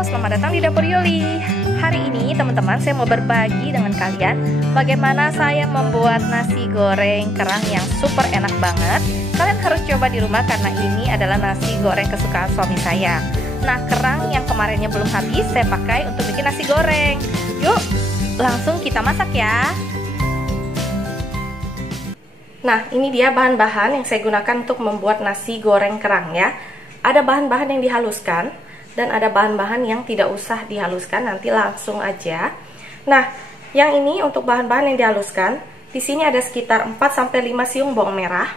selamat datang di Dapur Yuli. Hari ini teman-teman saya mau berbagi dengan kalian bagaimana saya membuat nasi goreng kerang yang super enak banget. Kalian harus coba di rumah karena ini adalah nasi goreng kesukaan suami saya. Nah, kerang yang kemarinnya belum habis saya pakai untuk bikin nasi goreng. Yuk, langsung kita masak ya. Nah, ini dia bahan-bahan yang saya gunakan untuk membuat nasi goreng kerang ya. Ada bahan-bahan yang dihaluskan dan ada bahan-bahan yang tidak usah dihaluskan, nanti langsung aja. Nah, yang ini untuk bahan-bahan yang dihaluskan, di sini ada sekitar 4 sampai 5 siung bawang merah,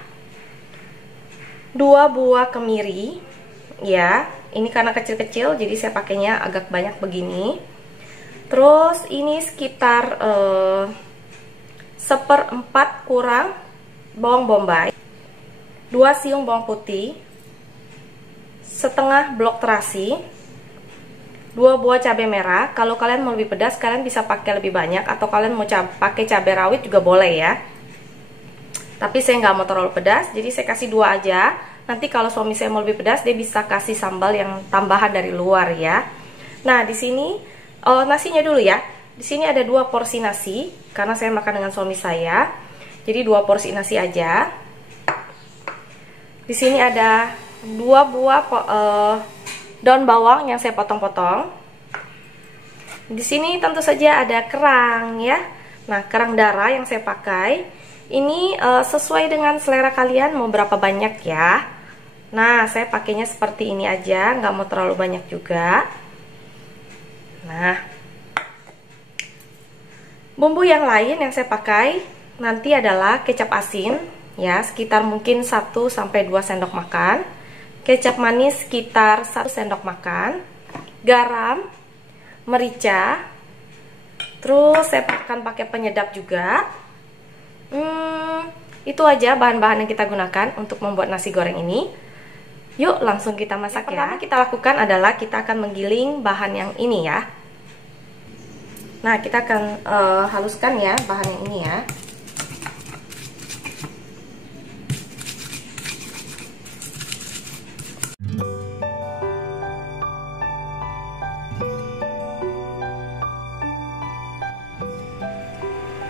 2 buah kemiri, ya. Ini karena kecil-kecil, jadi saya pakainya agak banyak begini. Terus ini sekitar 1/4 kurang bawang bombay, 2 siung bawang putih, setengah blok terasi, 2 buah cabai merah. Kalau kalian mau lebih pedas, kalian bisa pakai lebih banyak, atau kalian mau pakai cabai rawit juga boleh ya. Tapi saya nggak mau terlalu pedas, jadi saya kasih 2 aja. Nanti kalau suami saya mau lebih pedas, dia bisa kasih sambal yang tambahan dari luar ya. Nah, di sini nasinya dulu ya. Di sini ada 2 porsi nasi, karena saya makan dengan suami saya. Jadi 2 porsi nasi aja. Di sini ada 2 buah daun bawang yang saya potong-potong. Di sini tentu saja ada kerang ya. Nah, kerang darah yang saya pakai. Ini sesuai dengan selera kalian mau berapa banyak ya. Nah, saya pakainya seperti ini aja, nggak mau terlalu banyak juga. Nah, bumbu yang lain yang saya pakai nanti adalah kecap asin ya, sekitar mungkin 1 sampai 2 sendok makan. Kecap manis sekitar 1 sendok makan. Garam, merica. Terus saya akan pakai penyedap juga. Itu aja bahan-bahan yang kita gunakan untuk membuat nasi goreng ini. Yuk langsung kita masak ya. Pertama kita lakukan adalah kita akan menggiling bahan yang ini ya. Nah, kita akan haluskan ya bahan yang ini ya.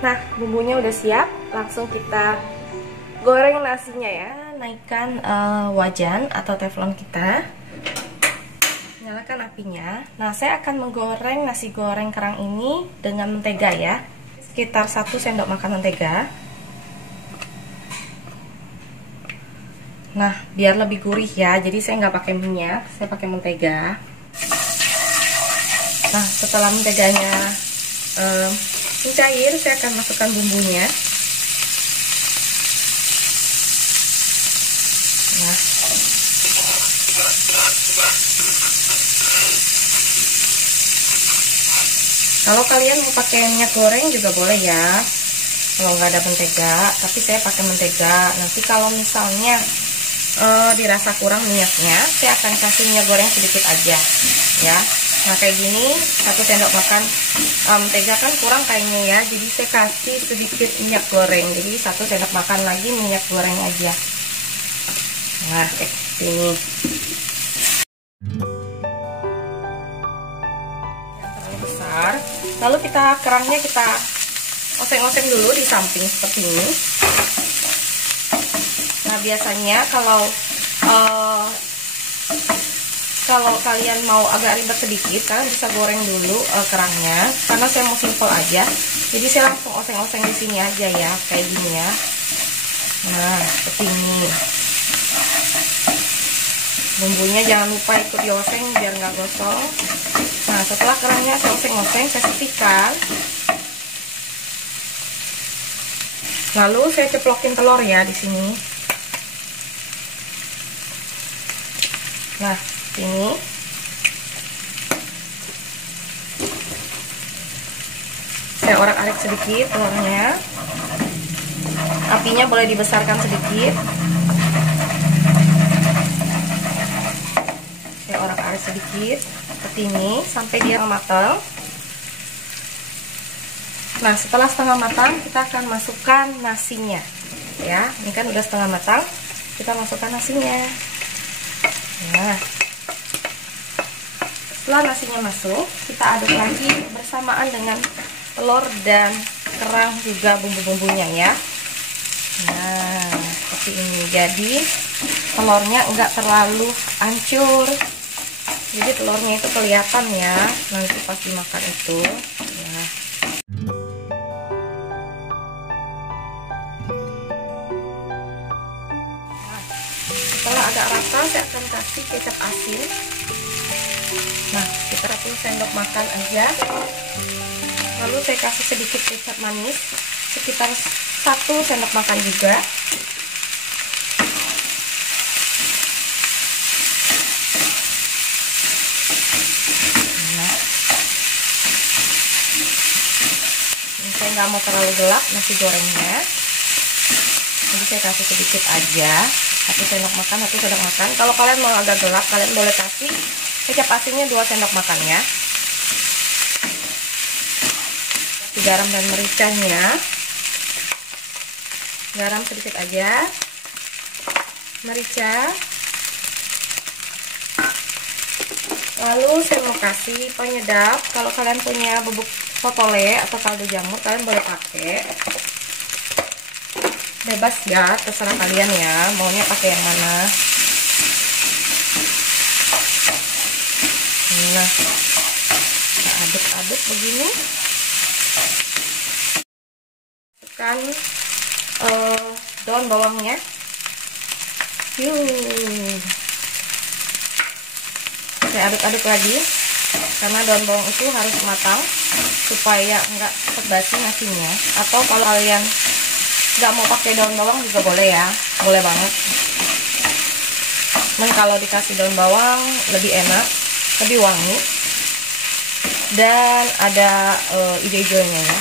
Nah, bumbunya udah siap, langsung kita goreng nasinya ya. Naikkan wajan atau teflon kita, nyalakan apinya. Nah, saya akan menggoreng nasi goreng kerang ini dengan mentega ya, sekitar 1 sendok makan mentega. Nah, biar lebih gurih ya, jadi saya nggak pakai minyak, saya pakai mentega. Nah, setelah menteganya mencair, saya akan masukkan bumbunya. Nah, kalau kalian mau pakai minyak goreng juga boleh ya, kalau nggak ada mentega. Tapi saya pakai mentega. Nanti kalau misalnya dirasa kurang minyaknya, saya akan kasih minyak goreng sedikit aja ya. Nah, kayak gini 1 sendok makan mentega kan kurang kayaknya ya, jadi saya kasih sedikit minyak goreng, jadi 1 sendok makan lagi minyak goreng aja. Nah, kayak gini. Yang terlalu besar. Lalu kerangnya kita oseng-oseng dulu di samping seperti ini. Nah, biasanya kalau kalian mau agak ribet sedikit, kalian bisa goreng dulu kerangnya. Karena saya mau simple aja, jadi saya langsung oseng-oseng di sini aja ya, kayak gini ya. Nah, seperti ini. Bumbunya jangan lupa ikut dioseng biar nggak gosong. Nah, setelah kerangnya saya oseng-oseng, saya sisihkan. Lalu saya ceplokin telur ya di sini. Nah, ini saya orak-arik sedikit telurnya. Apinya boleh dibesarkan sedikit. Saya orak-arik sedikit seperti ini sampai dia matang. Nah, setelah setengah matang kita akan masukkan nasinya ya. Ini kan udah setengah matang, kita masukkan nasinya. Nah, Setelah nasinya masuk, kita aduk lagi bersamaan dengan telur dan kerang juga bumbu-bumbunya ya. Nah, seperti ini. Jadi telurnya enggak terlalu hancur. Jadi telurnya itu kelihatan ya nanti pas dimakan itu. Ya. Nah, setelah agak rata, saya akan kasih kecap asin. Nah, kita 1 sendok makan aja. Lalu saya kasih sedikit kecap manis, sekitar 1 sendok makan juga. Nah, ini saya nggak mau terlalu gelap nasi gorengnya, jadi saya kasih sedikit aja, 1 sendok makan, 1 sendok makan. Kalau kalian mau agak gelap, kalian boleh kasih kecap asinnya 2 sendok makan ya. Garam dan mericanya, garam sedikit aja, merica. Lalu saya mau kasih penyedap. Kalau kalian punya bubuk sotole atau kaldu jamur, kalian boleh pakai. Bebas ya, terserah kalian ya, maunya pakai yang mana. Nah, kita aduk-aduk begini. Masukkan daun bawangnya. Saya aduk-aduk lagi karena daun bawang itu harus matang supaya enggak cepat basi nasinya. Atau kalau kalian nggak mau pakai daun bawang juga boleh ya, boleh banget. Dan kalau dikasih daun bawang lebih enak, lebih wangi, dan ada hijau-hijaunya ya.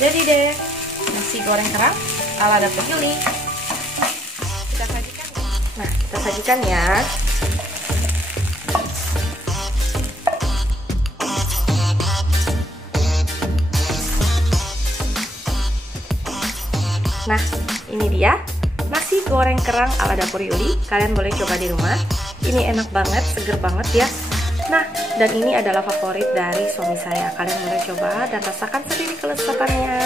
Jadi deh, nasi goreng kerang ala dapur Yuli. Kita sajikan. Nah, kita sajikan ya. Nah, ini dia nasi goreng kerang ala dapur Yuli. Kalian boleh coba di rumah. Ini enak banget, seger banget ya. Nah, dan ini adalah favorit dari suami saya. Kalian boleh coba dan rasakan sendiri kelezatannya.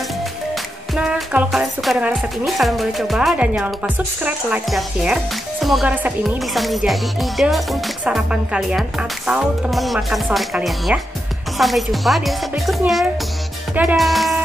Nah, kalau kalian suka dengan resep ini, kalian boleh coba. Dan jangan lupa subscribe, like, dan share. Semoga resep ini bisa menjadi ide untuk sarapan kalian atau teman makan sore kalian ya. Sampai jumpa di resep berikutnya. Dadah!